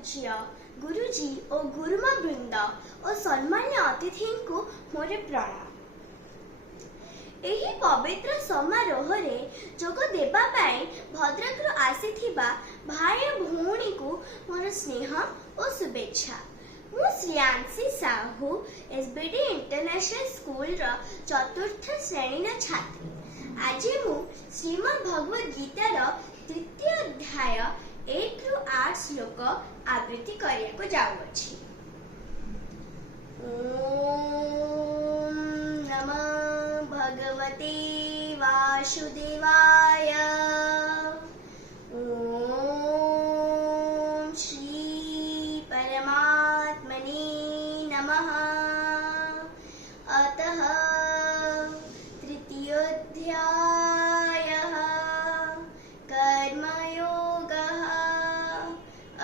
पूज्य गुरुजी और गुरुमा वृंद और सम्मान्य अतिथि को मोर प्रणाम। एही पवित्र समारोह रे जोग देबा पाई भद्रक रो आसीथिबा भाई भौणी को मोर स्नेह और शुभेच्छा। मु Shriyanshi Sahu SBD international school रो चतुर्थ श्रेणी ना छात्री। आज मु श्रीमद् भगवद गीता रो तृतीय अध्याय 1 रु 8 श्लोक आवृत्ति करिया को जाउछि। ओम नमः भगवते वासुदेवाय। ओम श्री परमात्मने नमः। अतः तृतीयोऽध्यायः कर्मयोगः।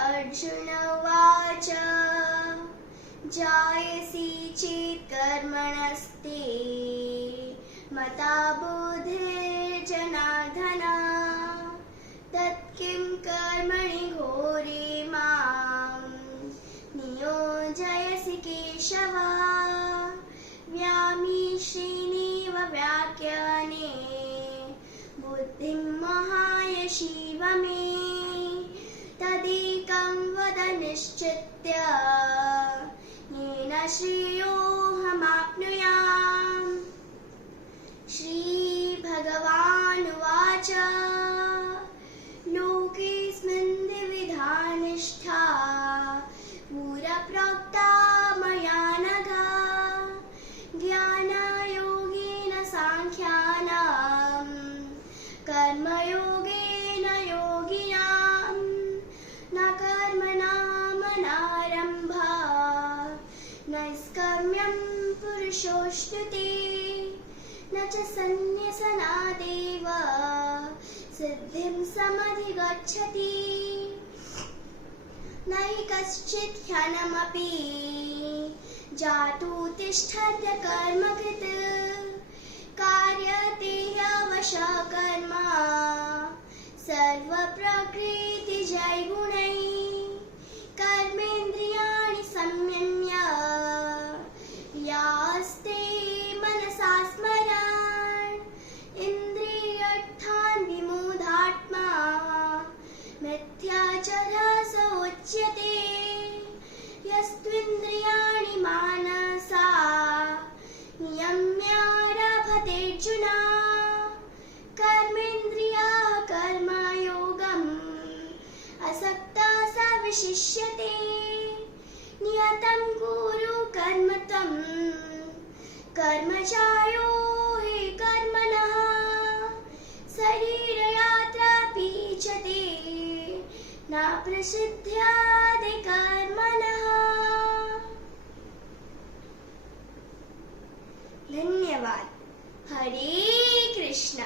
अर्जुन उवाच जायसि चेत् कर्मणस्ते मता बुद्धिर्जनार्दन तत्किं कर्मणि घोरे मां नियोजयसि केशव। व्यामिश्रेणेव वाक्यानि बुद्धिं महायशीव मे। तदेकं वद निश्चित्य येन श्रेयोऽहमाप्नुयाम्। श्रीभगवानुवाच लोकेऽस्मिन् द्विविधा निष्ठा पुरा प्रोक्ता मया नघ। ज्ञानयोगेन साङ्ख्यानां कर्मयोगेन योगिनां न कर्मणामनारम्भः नैष्कर्म्यं पुरुषोऽश्नुते न च सन्न्यसनादेव सिद्धिं समधिगच्छति। न हि कश्चित् क्षणमपि जातु तिष्ठत्य कर्मकृत् कार्यते ह्यवशः कर्म सर्वप्रकृतिजैर्गुणैः। कर्मेन्द्रियाणि संयम्य यास्ते मनसा स्मरन् इन्द्रियार्थान् विमूढात्मा मिथ्याचारः स उच्यते। यस्त्विन्द्रियाणि मनसा नियम्यारभतेऽर्जुन कर्मेन्द्रियाः कर्मयोगम् असक्तः स विशिष्यते। नियतं कुरु कर्म त्वं कर्मचायो हि कर्मणः शरीरयात्रापीचते न प्रसिद्ध्यादि कर्मणः। धन्यवाद। हरे कृष्ण।